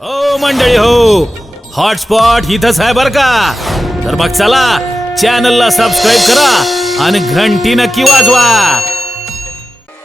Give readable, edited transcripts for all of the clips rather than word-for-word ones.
हो मंडळी हो, हॉटस्पॉट इथंच आहे बर का. तर मग चला चॅनलला सबस्क्राईब करा आणि घंटी नक्की वाजवा.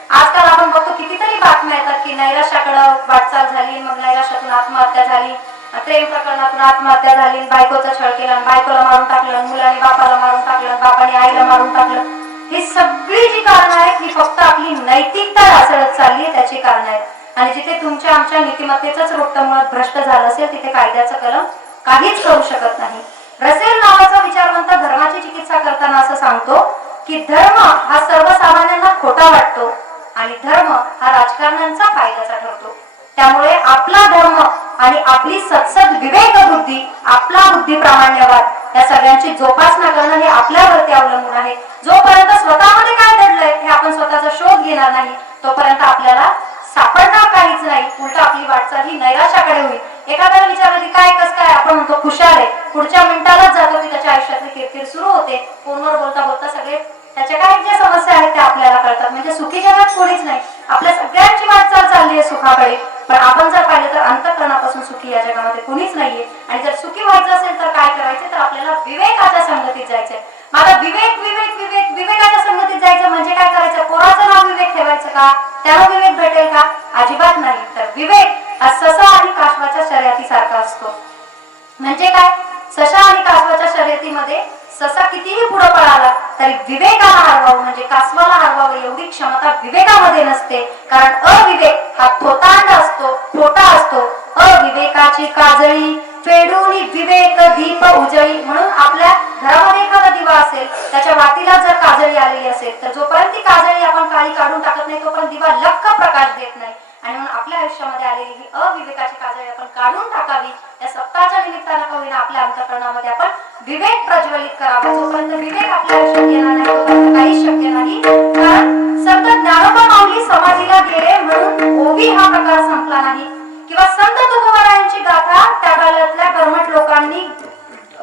आजकाल आपण बघतो कितीतरी बातम्या येतात की नैराश्याकडे वाटचाल झाली, मग नैराश्यातून आत्महत्या झाली, प्रेम प्रकरणातून आत्महत्या झाली, बायकोचा छळ केला, बायकोला मारून टाकलं, मुलाने बापाला मारून टाकलं, बापाने आईला मारून टाकलं. ही सगळी जी कारणं आहेत ही फक्त आपली नैतिकता ढासळत चालली आहे त्याची कारणं आहेत. आणि जिथे तुमच्या आमच्या नीतिमत्तेचंच रोपटं मुळात भ्रष्ट झालं असेल तिथे कायद्याचं कलम काहीच करू शकत नाही. रसेल नावाचा विचारवंत धर्माची चिकित्सा करताना असं सांगतो की धर्म हा सर्वसामान्यांना खोटा वाटतो आणि धर्म हा राजकारण्यांचा फायद्याचा ठरतो. त्यामुळे आपला धर्म आणि आपली सत्सद विवेक बुद्धी, आपला बुद्धी प्रामाण्यवाद या सगळ्यांची जोपासना करणं हे आपल्यावरती अवलंबून आहे. जोपर्यंत स्वतःमध्ये काय दडलंय हे आपण स्वतःचा शोध घेणार नाही तोपर्यंत आपल्याला सापडणार काहीच नाही. उलट आपली वाटचाल ही नैराश्याकडे होईल. एखाद्याला विचारलं की काय कस काय, आपण म्हणतो खुशाल आहे, पुढच्या मिनिटालाच जातो की त्याच्या आयुष्यातली किरकिर सुरू होते. फोनवर बोलता बोलता सगळे त्याच्या काही ज्या समस्या आहेत त्या आपल्याला कळतात. म्हणजे सुखी जगात कोणीच नाही, आपल्या सगळ्यांची वाटचाल चालली आहे सुखाकडे. पण आपण जर पाहिलं तर अंतःकरणापासून सुखी या जगामध्ये कोणीच नाहीये. आणि जर सुखी व्हायचं असेल तर काय करायचं, तर आपल्याला विवेकाच्या संगतीत जायचंय. माझा विवेक विवेक विवेक विवेकाच्या संगतीत जायचं म्हणजे काय करायचं, पोराचं नाव विवेक ठेवायचं का, त्याला विवेक भेटेल का, अजिबात नाही. तर विवेक हा ससा आणि कासवाच्या शर्यतीसारखा असतो. म्हणजे काय, ससा आणि कासवाच्या शर्यतीमध्ये ससा कितीही पुढे पळाला तरी विवेकाला हरवावं म्हणजे कासवाला हरवावं एवढी क्षमता विवेकामध्ये नसते. कारण अविवेक हा थोतांड असतो, खोटा असतो. अविवेकाची काजळी फेडून विवेक दीप उजळी. म्हणून आपल्या घरामध्ये एखादा दिवा असेल, त्याच्या वातीला जर काजळी आलेली असेल तर जोपर्यंत ती काजळी आपण काळी काढून टाकत नाही तोपर्यंत दिवा लख्ख प्रकाश देत नाही. आणि म्हणून आपल्या आयुष्यामध्ये आलेली ही अविवेकाची काजळी आपण काढून टाकावी. या सप्ताहाच्या निमित्तानं का होईना आपल्या अंतःकरणामध्ये आपण विवेक प्रज्वलित करावा. जोपर्यंत विवेक आपल्या आयुष्यात येणार नाही तोपर्यंत काहीच शक्य नाही. कारण संत ज्ञानोबा माऊली समाधीला गेले म्हणून ओवी हा प्रकार संपला नाही, किंवा संत तुकोबारायांची गाथा त्या काळातल्या कर्मठ लोकांनी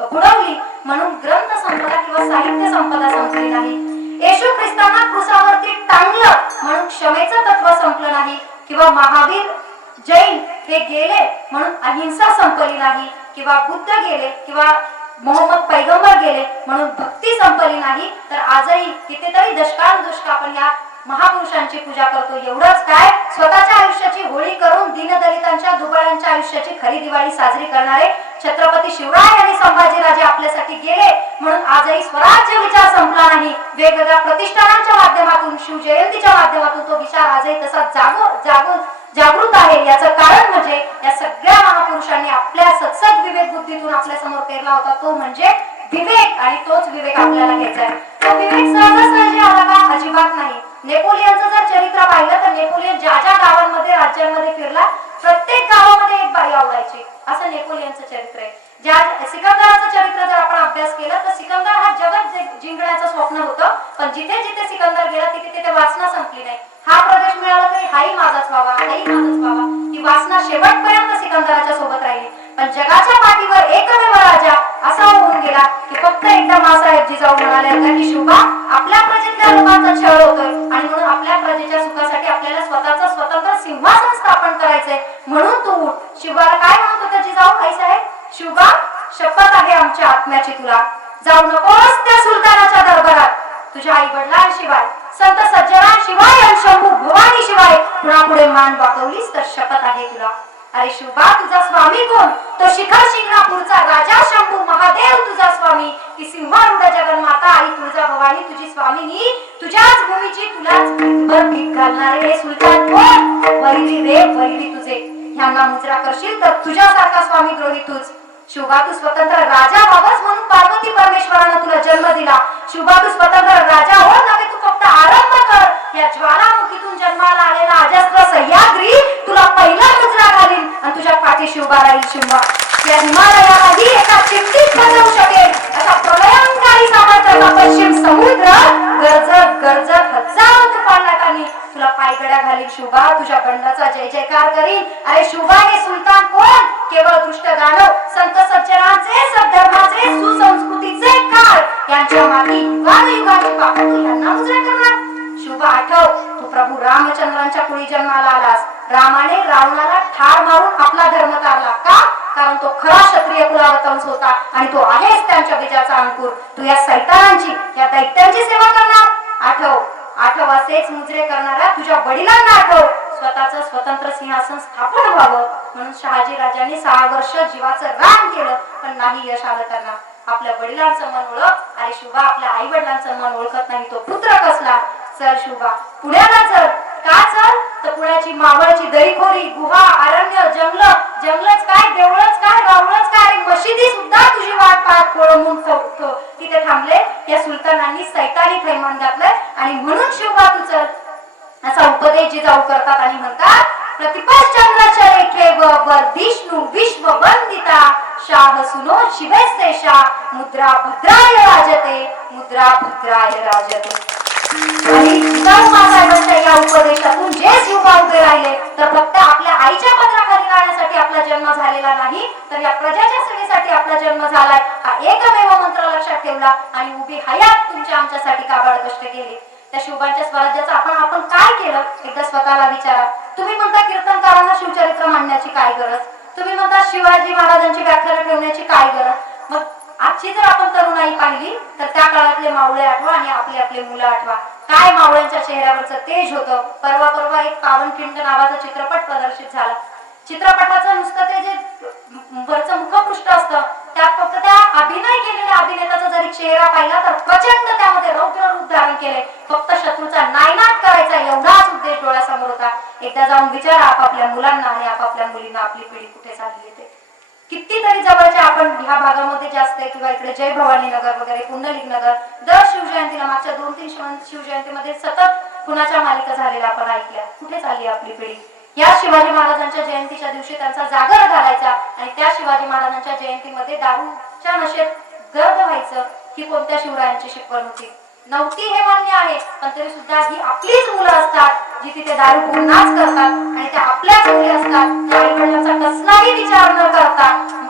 बुडवली म्हणून ग्रंथ संपदा किंवा साहित्य संपदा संपली नाही. येशू ख्रिस्तांना क्रूसावरती टांगलं म्हणून क्षमेचं तत्व संपलं नाही, किंवा महावीर जैन हे गेले म्हणून अहिंसा संपली नाही, किंवा बुद्ध गेले किंवा मोहम्मद पैगंबर गेले म्हणून भक्ती संपली नाही. तर आजही कितीतरी दशकानुदशक आपण या महापुरुषांची पूजा करतो. एवढंच काय, स्वतःच्या आयुष्याची होळी करून दीनदलितांच्या दुबळ्यांच्या आयुष्याची खरी दिवाळी साजरी करणारे छत्रपती शिवराय आणि संभाजीराजे आपल्यासाठी गेले म्हणून आजही स्वराज्य विचार संपला नाही. वेगवेगळ्या प्रतिष्ठानांच्या माध्यमातून, शिवजयंतीच्या माध्यमातून तो विचार आजही तसा जागृत आहे. याचं कारण म्हणजे या सगळ्या महापुरुषांनी आपल्या सत्सद विवेक बुद्धीतून आपल्या समोर पेरला होता तो म्हणजे विवेक. आणि तोच विवेक आपल्याला घ्यायचा आहे. तो विवेक सहजासहजी आला का, अजिबात नाही. नेपोलियनचं जर चरित्र पाहिलं तर नेपोलियन ज्या ज्या गावांमध्ये राज्यांमध्ये फिरला प्रत्येक गावामध्ये एक बाई आवडायची, असं नेपोलियनचं चरित्र आहे. ज्या सिकंदराचं चरित्र जर आपण अभ्यास केला तर सिकंदर हा जगत जिंकण्याचं स्वप्न होतं, पण जिथे जिथे सिकंदर गेला तिथे तिथे वासना संपली नाही. हा प्रदेश मिळाला तरी हाही माझाच व्हावा, हाही माझाच व्हावा, ही वासना शेवटपर्यंत सिकंदराच्या सोबत राहिली. पण जगाच्या पाठीवर एकमेव राजा असा होऊन गेला की फक्त एकदा मासाहेब जिजाऊ म्हणाले की शिवबा आपल्या प्रजेतल्या लोकांचा छळ होतोय आणि म्हणून आपल्या प्रजेच्या सुखासाठी आपल्याला स्वतःचं स्वतंत्र सिंहासन स्थापन करायचंय, म्हणून तू उठ. शिवबाला काय म्हणत होता जिजाऊ, आई साहेब, शिवबा शपथ आहे आमच्या आत्म्याची तुला, जाऊ नकोस त्या सुलतानाच्या दरबारात. तुझ्या आई वडिलांशिवाय, संत सज्जनांशिवाय आणि शंभू भवानी शिवाय पुढे मान वाकवलीस तर शपथ आहे तुला. अरे शिवबा तुझा स्वामी कोण, तो शिखर शिंगणापूरचा राजा शंभू महादेव तुझा स्वामी, की सिंहारूढ जगन्माता आई तुळजा भवानी तुझी स्वामिनी, तुझ्याच भूमीची तुलाच भीतभर भीक घालणारे सुलतान कोण, वैरी रे वैरी तुझे, ह्यांना मुजरा करशील तर तुझ्यासारखा स्वामी द्रोही तूच. शिवबा तू स्वतंत्र राजा व्हावस म्हणून पार्वती परमेश्वरानं तुला जन्म दिला. शिवबा तू स्वतंत्र राजा हो नव्हे, तू फक्त आरंभ कर. या ज्वालामुखीतून जन्माला आलेला अजस्त्र सह्याद्री तुला पहिला मुजरा घालील आणि तुझ्या पाठी शिवबा राहील. शिवबा या हिमालयालाही एका चिमटीत बसवू शकेल असा प्रलयंकारी सामर्थ्याचा पश्चिम समुद्र गरजत गरजत हजारो तुफानांनी तुला पायगड्या घालील. शिवबा तुझ्या बंडाचा जय जयकार करील. अरे शिवबा हे सुलतान कोण, केवळ दृष्ट दानव, संत सज्जनांचे, सद्धर्माचे, सुसंस्कृतीचे काळ यांच्या मागे युगानुयुगाची पापणी यांना मुजरा करणार. शिवबा आठव, तू प्रभू रामचंद्रांच्या कुळी जन्माला आलास. रामाने रावणाला ठार मारून आपला धर्म तारला. तो खरा क्षत्रिय कुलावतंस होता आणि तो आहेच त्यांच्या बीजाचा अंकुर. तू या सैतानांची, या दैत्यांची सेवा करणार? आठव असेच मुजरे करणाऱ्या तुझ्या वडिलांना आठव. स्वतःचं स्वतंत्र सिंहासन स्थापन व्हावं म्हणून शहाजी राजांनी 6 वर्ष जीवाचं रान केलं, पण नाही यश आलं त्यांना. आपल्या वडिलांचं मन ओळख. अरे शुभा, आपल्या आई वडिलांचं मन ओळखत नाही तो पुत्र कसला? चल शुभा, पुण्याला चल. का चल? तर पुण्याची मावळची दरीखोरी, गुहा, अरण्य, जंगलच काय, देवळच काय, गावळच काय, मशिदी सुद्धा तुझी वाट पाहत कोळंबून तिथे थांबले. या सुलतानांनी सैतानी थैमान घातलंय आणि म्हणून शिवबा तू चल असा उपदेश जिजाऊ करतात आणि म्हणतात, प्रतिपश्चंद्राच्या रेखे वर्धिष्णू विश्व वंदिता शाह सुनो शिवेस्ते शाह मुद्रा भद्राय राजते, मुद्रा भद्राय राजते. आणि जिजाऊ मासाहेबांच्या या उपदेशातून जे शिवबा उभे राहिले तर फक्त आपल्या आईच्या पत्राखाली राहण्यासाठी आपला जन्म झालेला नाही, तर या प्रजाच्या सेवेसाठी आपला जन्म झालाय. हा एकमेव मंत्र लक्षात ठेवला आणि उभी हयात तुमच्या आमच्यासाठी काबाड कष्ट केले. त्या शिवबांच्या स्वराज्याचं आपण काय केलं एकदा स्वतःला विचारा. तुम्ही म्हणता कीर्तनकारांना शिवचरित्र मांडण्याची काय गरज? तुम्ही म्हणता शिवाजी महाराजांची व्याख्यानं ठेवण्याची काय गरज? मग आजची जर आपण तरुणाई पाहिली तर त्या काळातले मावळे आठवा आणि आपले आपले मुलं आठवा. काय मावळ्यांच्या चेहऱ्यावरचं तेज होतं. परवा एक पावनखिंड नावाचा चित्रपट प्रदर्शित झाला. चित्रपटाचं नुसतं ते जे वरचं मुखपृष्ठ असतं त्यात फक्त त्या अभिनय केलेल्या अभिनेत्याचा जरी चेहरा पाहिला तर प्रचंड त्यामध्ये रौद्र रूप धारण केले. फक्त शत्रूचा नायनाट करायचा एवढाच उद्देश डोळ्यासमोर होता. एकदा जाऊन विचारा आपापल्या मुलांना आणि आपापल्या मुलींना आपली पिढी कुठे चालली येते. कितीतरी जवळच्या आपण ह्या भागामध्ये जास्त आहे किंवा इकडे जय भवानी नगर वगैरे, पुंडलिक नगर, दर शिवजयंतीला मागच्या 2-3 शिवजयंतीमध्ये सतत खुनाच्या मालिका झालेल्या आपण ऐकल्या. कुठे चालली आपली पिढी? या शिवाजी महाराजांच्या जयंतीच्या दिवशी त्यांचा जागर घालायचा आणि त्या शिवाजी महाराजांच्या जयंतीमध्ये दारूच्या नशेत गर्द व्हायचं ही कोणत्या शिवरायांची शिकवण होती? नव्हती हे मान्य आहे, पण तरी सुद्धा ही आपलीच मुलं असतात जी तिथे दारू पिऊन नाच करतात आणि त्या आपल्याच मुली असतात आई वडिलांचा कसलाही विचार न करता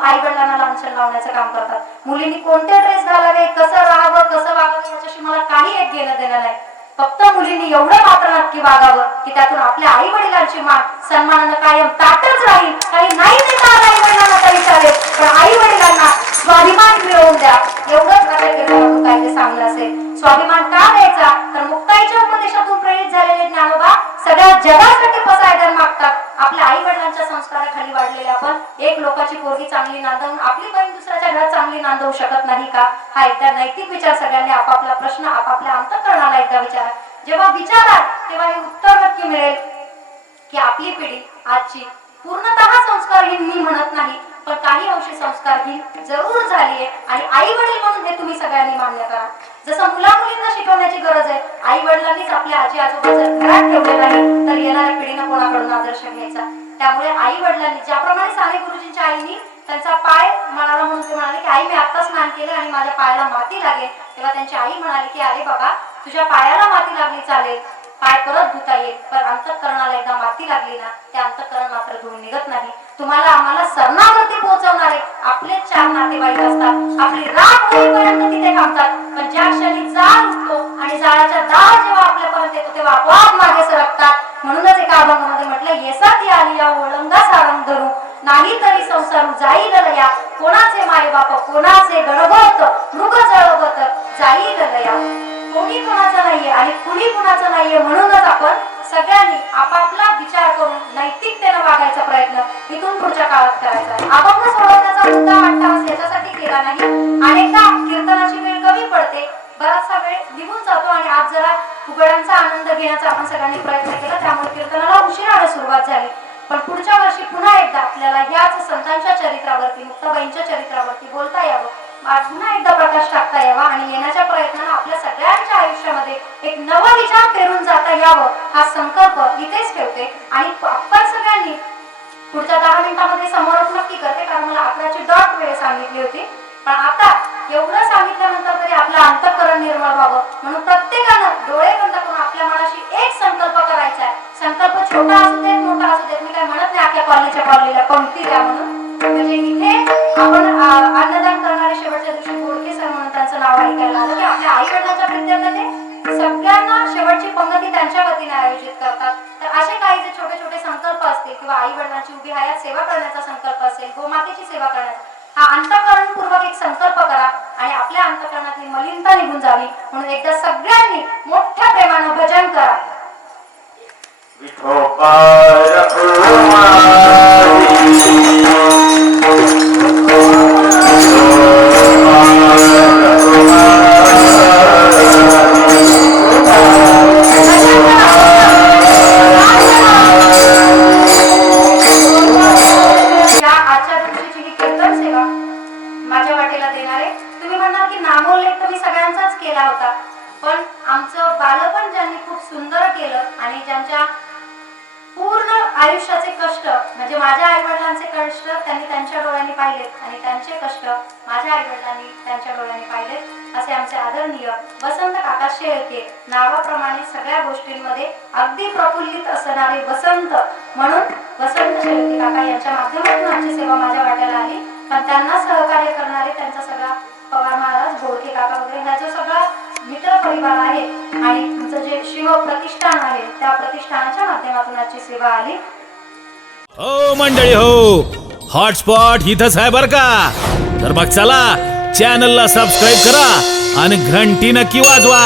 आई वडिलांना लांछन लावण्याचं काम करतात. मुलींनी कोणते ड्रेस घालावे, कसं राहावं, कसं वागावं याच्याशी मला काही एक घेणं देणं नाही. फक्त मुलींनी एवढं मात्र नक्की वागावं की त्यातून आपल्या आई वडिलांची मान सन्मानानं कायम ताटच राहील. काही नाही देता आई वडिलांना तरी चालेल, पण आई वडिलांना स्वाभिमान मिळवून द्या. एवढंच आता केलं काय सांगलं असेल. स्वाभिमान का द्यायचा? तर मुक्ताईच्या उपदेशातून प्रेरित झालेले ज्ञानोबा सगळ्या जगासाठी फसायला मागतात. आपल्या आई वडिलांच्या संस्काराखाली वाढलेले आपण एक लोकाची पोरगी चांगली नांदवून आपली बहीण दुसऱ्याच्या घरात चांगली नांदवू शकत नाही का? हा एकदा नैतिक विचार सगळ्यांनी आपापला प्रश्न आपापल्या अंतःकरणाला एकदा विचारा. जेव्हा विचाराल तेव्हा हे उत्तर नक्की मिळेल की आपली पिढी आजची पूर्णतः संस्कारहीन मी म्हणत नाही, पण काही अंशी संस्कारहीन जरूर झालीये आणि आई वडील म्हणून हे तुम्ही सगळ्यांनी मान्य करा. जसं मुला मुलींना शिकवण्याची गरज आहे, आई वडिलांनीच आपल्या आजी आजोबांचं घरात ठेवले नाही तर येणाऱ्या पिढीनं कोणाकडून आदर्श घ्यायचा. त्यामुळे आई वडिलांनी ज्याप्रमाणे साने गुरुजींच्या आईनी त्यांचा पाय मळाला म्हणून ते म्हणाले की आई मी आता स्नान केले आणि माझ्या पायाला माती लागेल, तेव्हा त्यांची आई म्हणाली की अरे बाबा तुझ्या पायाला माती लागली चालेल, पाय परत धुता येईल, पण अंतःकरणाला एकदा माती लागली ना ते अंतःकरण मात्र धुवून निघत नाही. तुम्हाला आम्हाला सरणावरती पोहोचवणारे आपले 4 नातेवाईक असतात. आपली राख होईपर्यंत तिथे थांबतात, पण ज्या क्षणी जाळ उठतो आणि जाळाच्या दाळ जेव्हा आपल्यापर्यंत येतो तेव्हा आपोआप मागे सरकतात. म्हणूनच एका अभंगामध्ये म्हटलं येसाती आली या ओळंगा सारंग धरू नाही तरी संसार जाईल लया, कोणाचे माय बाप कोणाचे गणवत मृग जळवत जाईल लया. कोणी कोणाचं नाहीये आणि कुणी कुणाचं नाहीये. म्हणूनच आपण सगळ्यांनी आपापला विचार करून नैतिकतेनं वागायचा प्रयत्न इथून पुढच्या काळात करायचा आहे. अभंग सोडवण्याचा मुद्दा वाटता याच्यासाठी केला नाही. अनेकदा कीर्तनाची वेळ कमी पडते, बराचसा वेळ निघून जातो आणि आज जरा फुगड्यांचा आनंद घेण्याचा आपण सगळ्यांनी प्रयत्न केला, त्यामुळे कीर्तनाला उशिराने सुरुवात झाली. पण पुढच्या वर्षी पुन्हा एकदा आपल्याला ह्याच संतांच्या चरित्रावरती मुक्ताबाईंच्या चरित्रावरती बोलता यावं, पुन्हा एकदा प्रकाश टाकता यावा आणि येण्याच्या प्रयत्नानं आपल्या सगळ्यांच्या आयुष्यामध्ये एक नवा विचार पेरून जाता यावं हा संकल्प इथेच ठेवते. आणि आपण सगळ्यांनी पुढच्या 10 मिनिटांमध्ये समोरच नक्की करते, कारण मला 11ची डॉट वेळ सांगितली होती. पण आता एवढं सांगितल्यानंतर तरी आपलं अंतःकरण निर्मळ व्हावं म्हणून प्रत्येकानं डोळे बंद करून आपल्या मनाशी एक संकल्प करायचा आहे. संकल्प छोटा असू देत मोठा असू देत, मी काय म्हणत नाही आपल्या कॉलनीच्या कॉलनीला पंक्ती द्या म्हणून. म्हणजे इथे आपण अन्नदान करणारे शेवटच्या दिवशी बोडके सर म्हणून त्यांचं नाव ऐकायला आलं की आपल्या आई वडिलांच्या विद्यार्थ्याने सगळ्यांना शेवटची पंक्ती त्यांच्या वतीने आयोजित करतात. तर असे काही जे छोटे छोटे संकल्प असतील असेल किंवा आई वडिलांची उभी हयात सेवा करण्याचा संकल्प असेल, गोमातेची सेवा करण्याचा, हा अंतःकरणपूर्वक एक संकल्प करा आणि आपल्या अंतःकरणातली मलिनता निघून जावी म्हणून एकदा सगळ्यांनी मोठ्या प्रेमानं भजन करा. या आजच्या दिवशीची ही कीर्तन सेवा माझ्या वाटेला देणारे, तुम्ही म्हणाल की नामोल्लेख तर मी सगळ्यांचाच केला होता, पण आमचं बालपण ज्यांनी खूप सुंदर केलं आणि ज्यांच्या पूर्ण आयुष्याचे कष्ट म्हणजे माझ्या आई वडिलांचे कष्ट त्यांनी त्यांच्या डोळ्यांनी पाहिलेत आणि त्यांचे कष्ट माझ्या आई वडिलांनी त्यांच्या डोळ्यांनी पाहिलेत असे आमचे आदरणीय वसंत काका शेळके, नावाप्रमाणे सगळ्या गोष्टींमध्ये अगदी प्रफुल्लित असणारे वसंत म्हणून वसंत शेळके काका यांच्या माध्यमातून आमची सेवा माझ्या वाट्याला आली. पण त्यांना सहकार्य करणारे त्यांचा सगळा पवार महाराज, बोडके काका वगैरे हा जो सगळा मित्र परिवार आहे आणि तुमचं जे शिव प्रतिष्ठान आहे त्या प्रतिष्ठानाच्या माध्यमातून आजची सेवा आली. हो मंडळी हो, हॉटस्पॉट इथंच आहे बर का. तर मग चला चॅनलला सबस्क्राईब करा आणि घंटी नक्की वाजवा.